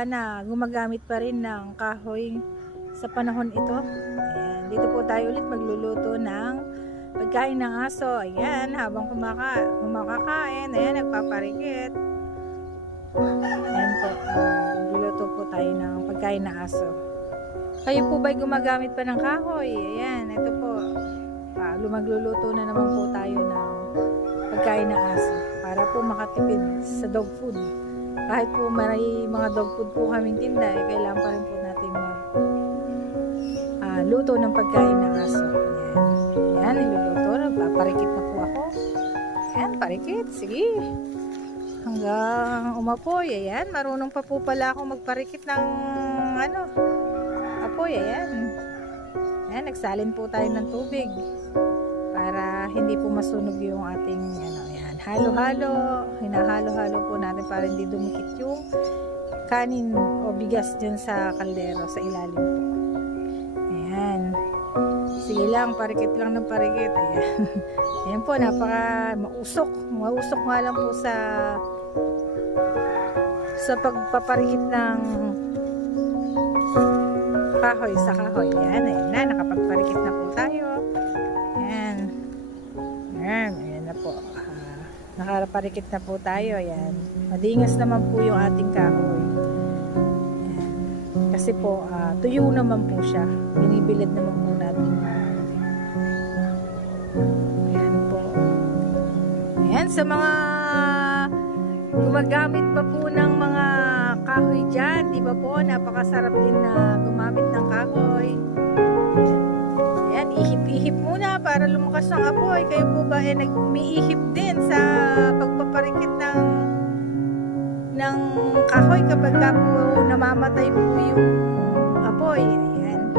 ba na gumagamit pa rin ng kahoy sa panahon ito? Ayan, dito po tayo ulit magluluto ng pagkain ng aso. Ayan, habang kumakakain, ayan, nagpaparikit. Ayan po, magluluto po tayo ng pagkain ng aso. Kayo po ba'y gumagamit pa ng kahoy? Ayan, ito po. Magluluto na naman po tayo ng pagkain ng aso para po makatipid sa dog food. Kahit po may mga dog food po kaming tinda, kailangan pa rin po natin luto ng pagkain ng aso. Ayan, niluluto. Paparikit na po ako. Ayan, parikit. Sige. Hanggang umapoy. Ayan, marunong pa po pala ako magparikit ng apoy. Ayan. Ayan, nagsalin po tayo ng tubig para hindi po masunog yung ating ayan, halo-halo. Hinahalo-halo po natin para hindi dumikit yung kanin o bigas dyan sa kaldero sa ilalim po. Ayan. Sige lang, parikit lang ng parikit. Ayan. Ayan po, napaka mausok. Mausok nga lang po sa pagpaparikit ng kahoy sa kahoy. Ayan, ayan na, nakapagparikit na po tayo. Ayan. Ayan, ayan na po. Nakaparikit na po tayo. Ayan. Madingas naman po yung ating kahoy. Ayan. Kasi po, tuyo naman po siya. Binibilad naman po natin. Ayan po. Ayan, sa mga gumagamit pa po ng mga kahoy dyan, di ba po, napakasarap din na gumamit ng kahoy. Ayan, ihip-ihip muna para lumakas ang apoy. Kayo po ba nag-umiihip din sa pagpaparikit ng kahoy kapag ka po namamatay po yung apoy? Ayan,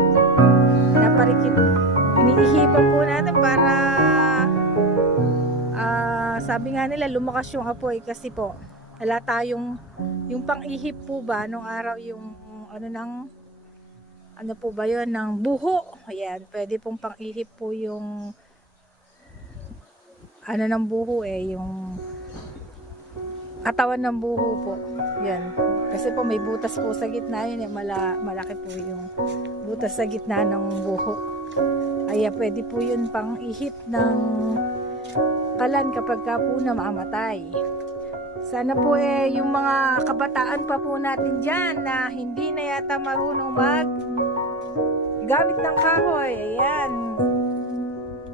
naparikit, iniihipan po natin para sabi nga nila lumakas yung apoy kasi po wala tayong yung pang-ihip po ba nung araw yung ano po ba yun ng buho. Ayan, pwede pong pang-ihip po yung ng buho yung katawan ng buho po. Yan. Kasi po may butas po sa gitna yun malaki po yung butas sa gitna ng buho. Ay pwede po yun pang-ihip ng kalan kapag ka po namamatay. Sana po yung mga kabataan pa po natin dyan na hindi na yata marunong gamit ng kahoy. Ayan,